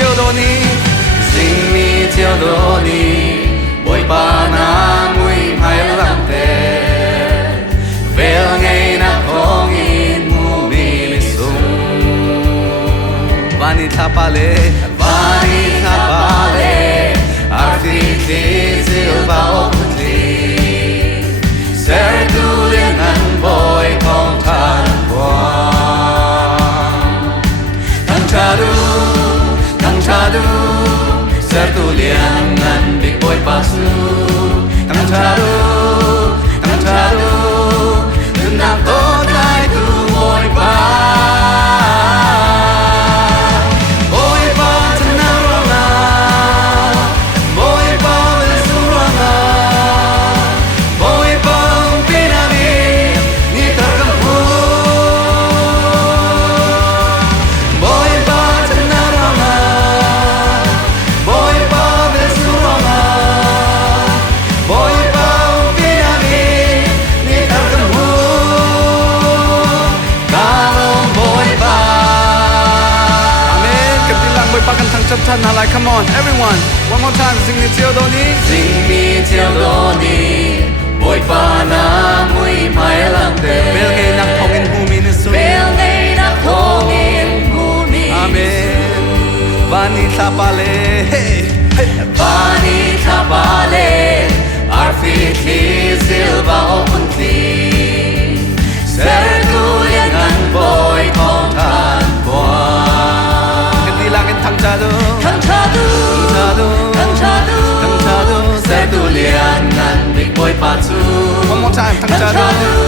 就多你，心里就多你，bồi ba na mui hai lam te, vel ngày na phong in mu mi li sung, vani thapale, arti ti silva opti, ser tu liên ngăn boy con than quang, thằng cha du, ser tu liên ngăn big boy pasu, thằng cha du, đừng làm tốt lại tu boy ba. Come on, everyone, one more time. Sing mi chiều đô ni, bồi ba na mui mai lang te. Bel ngày nắc phong in hu mi ni su. Amen. Vani thapale, arfiti silva opunti. Ser tu liên ngăn boy con than quang. Cái gì lang cái thằng cha du. Ser tu liên ngăn big boy pasu. One more time, thằng cha du.